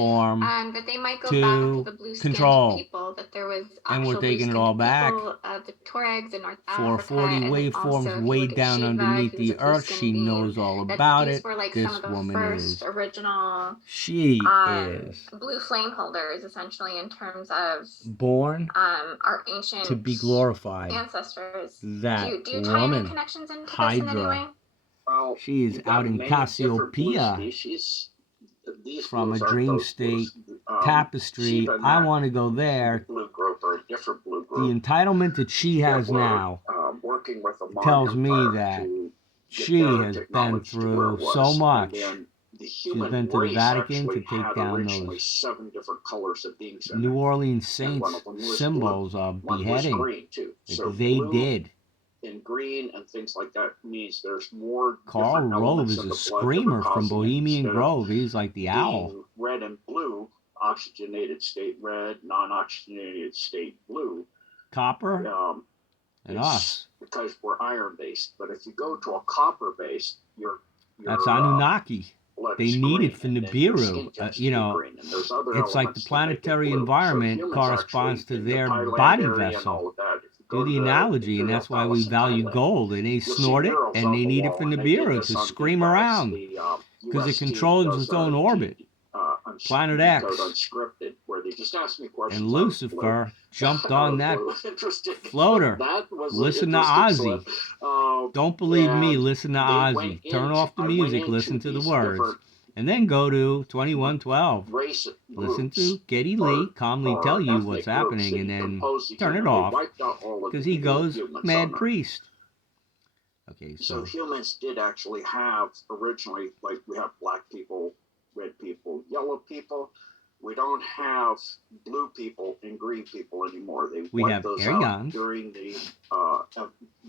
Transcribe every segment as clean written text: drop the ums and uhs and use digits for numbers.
form that they might go back to to the blue-skinned control. people, that there was And we're actual taking it blue-skinned all back. people, the Tuaregs in North 440 Africa, and then also waveforms if you way look at down Shiva, underneath he was a the earth. blue-skinned She being, knows all that about these it. were like some This of the woman first is. original She is blue flame holders, essentially, in terms of born our ancient to be glorified. ancestors. That Do you tie any woman, connections into this in any Hydra. way? Well, She is out in Cassiopeia from a dream state tapestry. I want to go there. Blue group or a different blue The group entitlement that she has now working with a tells me Mayan that to get she their has been technology to where it through was. so much. And then the She's human been to the race Vatican to actually take had down originally those 7 different colors of beings in New it. Orleans And one saints of them was symbols blue. of One was beheading green too. So that they blue did. and green and things like that means there's more Carl different Rove elements is in a the blood screamer that are from causing it. Bohemian Instead Grove. He's like the of owl. being red and blue, oxygenated state red, non-oxygenated state blue. Copper and us. Because we're iron based. But if you go to a copper based, That's Anunnaki. They need it for Nibiru. It's like the planetary environment corresponds to their body vessel. Do the analogy, and that's why we value gold. And they snort it, and they need it for Nibiru to scream around, because it controls its own orbit. Planet X. And Lucifer jumped on that floater. Listen to Ozzy. Don't believe me, listen to Ozzy. Turn off the music, listen to the words. And then go to 2112. Listen to Geddy Lee calmly tell you what's happening, and then turn it off, because he goes mad priest. Okay, so humans did actually have originally, like we have black people, red people, yellow people. We don't have blue people and green people anymore. They wiped those out during the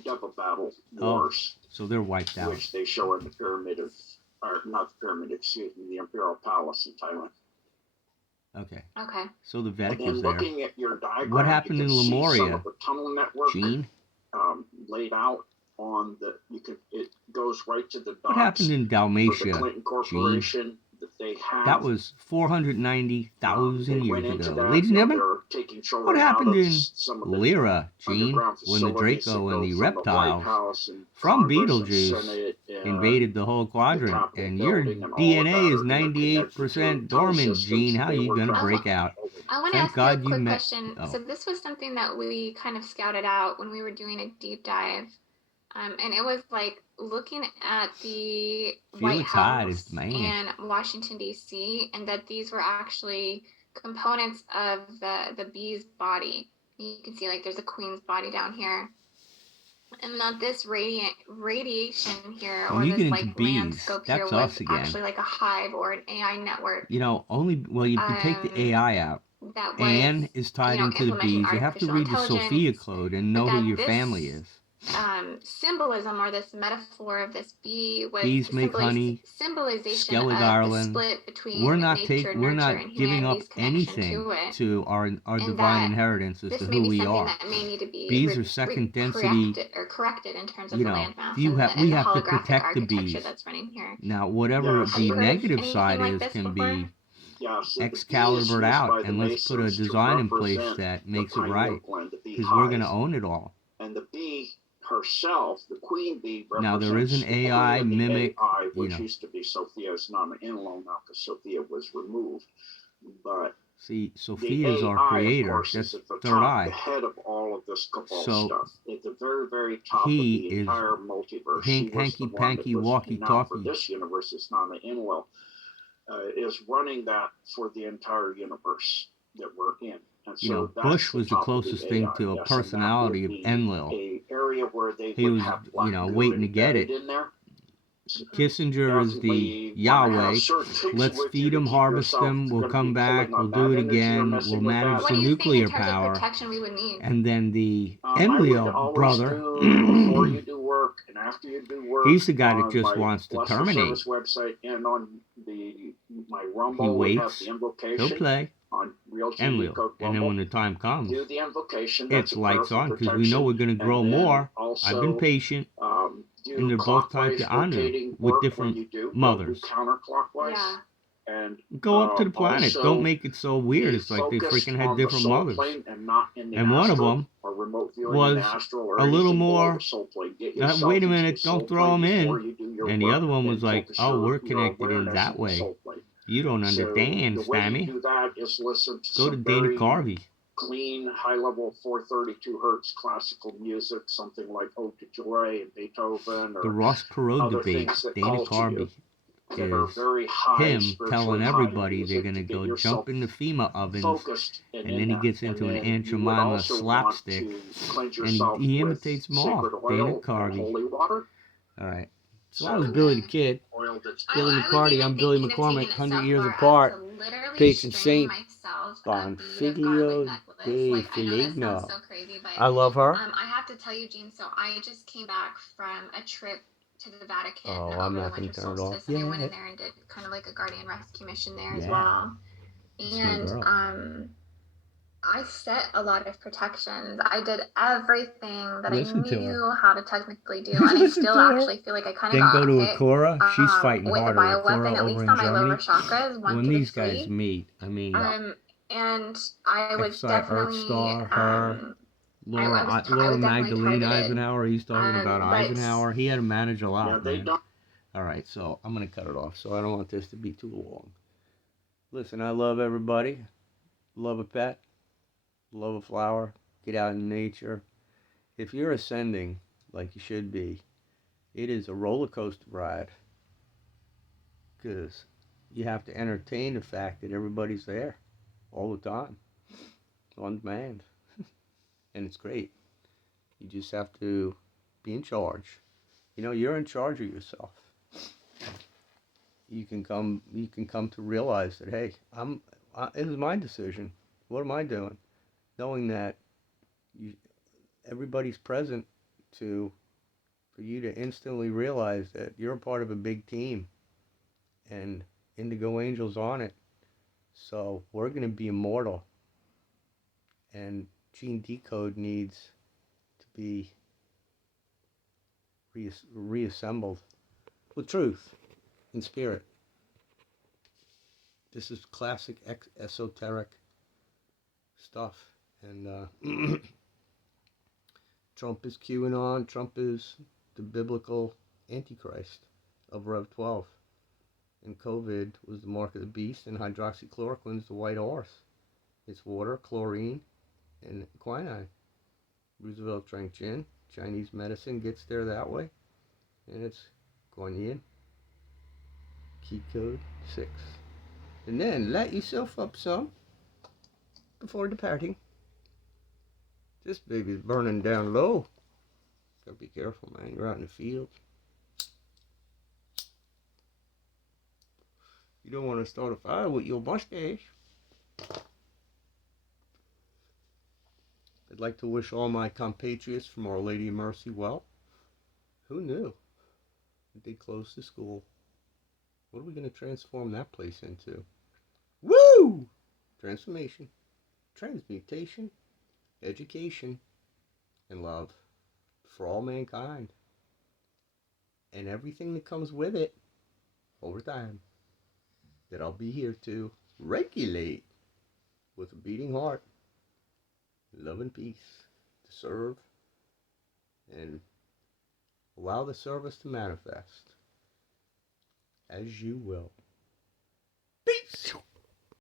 Deva Battle Wars. So they're wiped out. Which they show in the pyramid of, or not the pyramid, excuse me, the Imperial Palace in Thailand. Okay. Okay. So the Vedic was there. Looking at your diagram, what happened in Lemuria? Some of the tunnel network, Gene? Laid out on the. It goes right to the. What happened in Dalmatia? The Clinton Corporation. Gene? They have, that was 490,000 years ago. Ladies and gentlemen, what happened in Lyra, Gene, when the Draco and the reptiles from Beetlejuice invaded the whole quadrant? And your DNA is 98% dormant, Gene. How are you going to break out? I want to ask you a quick question. So this was something that we kind of scouted out when we were doing a deep dive. And it was like looking at the White House and Washington, D.C., and that these were actually components of the bee's body. You can see like there's a queen's body down here. And that this radiation here, or this like landscape here, was actually like a hive or an AI network. You can take the AI out. Anne is tied into the bees. You have to read the Sophia Code and know who your family is. Symbolism, or this metaphor of this bee, was bees make honey, symbolization of the split between nature and nurture, we're not and giving up anything to our divine inheritance as to who we are. That may need to be bees are second density corrected in terms of the landmass. We have to protect the bees. That's running here. Now, whatever the negative side is can be Excalibured out, and let's put a design in place that makes it right, because we're going to own it all. And the bee herself, the queen bee, now there is an AI mimic, which used to be Sophia's non-in-law now, because Sophia was removed. But see, Sophia is our creator. That's third eye. The head of all of this cabal stuff. At the very, very top of the entire multiverse. Hanky-panky, walkie-talkie. For this universe, it's not an Enlil. Is running that for the entire universe that we're in. And so Bush was the closest thing to a personality of Enlil. He was, waiting to get it. Kissinger is the Yahweh. Let's feed them, harvest them, we'll come back, we'll do it again, we'll manage the nuclear power. And then the Enlil brother, he's the guy that just wants to terminate. He waits, he'll play. Enlil. And then when the time comes, it's lights on, because we know we're going to grow more. I've been patient. And they're both tied to Anu with different mothers. Counterclockwise. Yeah. And go up to the planet. also Don't make it so weird. It's like they freaking had different mothers. And not in the and one of them was a little more. Wait a minute, don't throw them in. And the other one was like, oh, we're connected in that way. You don't understand, Stammy. Go to Dana Carvey. Clean, high-level 432 hertz classical music, something like Ode to Joy and Beethoven, or the Ross Perot debate. Dana Carvey is him telling everybody they're gonna go jump in the FEMA ovens, and then he gets into an Aunt Jemima slapstick, and he imitates them all. Dana Carvey. All right. So I was Billy the Kid. Billy McCarty, I'm Billy McCormick, 100 years apart. Patron Saint Bonfiglio de Filigno. I love her. I have to tell you, Gene, so I just came back from a trip to the Vatican I'm over not the winter turn it off. solstice, and I went in there and did kind of like a Guardian Rescue mission there as well. And I set a lot of protections. I did everything that I knew how to technically do, and I still actually feel like I kind of got go to hit, Akora. She's fighting with harder. a bioweapon, at least on my lower Germany. chakras, 1 When through these 3. guys meet, I mean, and I was definitely Earthstar, her, Laura Magdalene Eisenhower. He's talking about Eisenhower. He had to manage a lot, man. All right, so I'm gonna cut it off. So I don't want this to be too long. Listen, I love everybody. Love a pet. Love a flower. Get out in nature. If you're ascending like you should be, it is a roller coaster ride, because you have to entertain the fact that everybody's there all the time on demand. And it's great. You just have to be in charge. You know, you're in charge of yourself. You can come to realize that, hey, it is my decision. What am I doing? Knowing that everybody's present for you to instantly realize that you're a part of a big team, and Indigo Angel's on it. So we're going to be immortal, and Gene Decode needs to be reassembled with truth and spirit. This is classic esoteric stuff. And Trump is QAnon. Trump is the biblical Antichrist of Rev 12. And COVID was the mark of the beast, and hydroxychloroquine is the white horse. It's water, chlorine, and quinine. Roosevelt drank gin. Chinese medicine gets there that way. And it's Guanyin. Key code 6. And then light yourself up some before departing. This baby's burning down low. Gotta be careful, man. You're out in the field. You don't want to start a fire with your mustache. I'd like to wish all my compatriots from Our Lady of Mercy well. Who knew? They closed the school. What are we going to transform that place into? Woo! Transformation, transmutation, education, and love for all mankind. And everything that comes with it over time, that I'll be here to regulate with a beating heart, love and peace, to serve and allow the service to manifest as you will. Peace.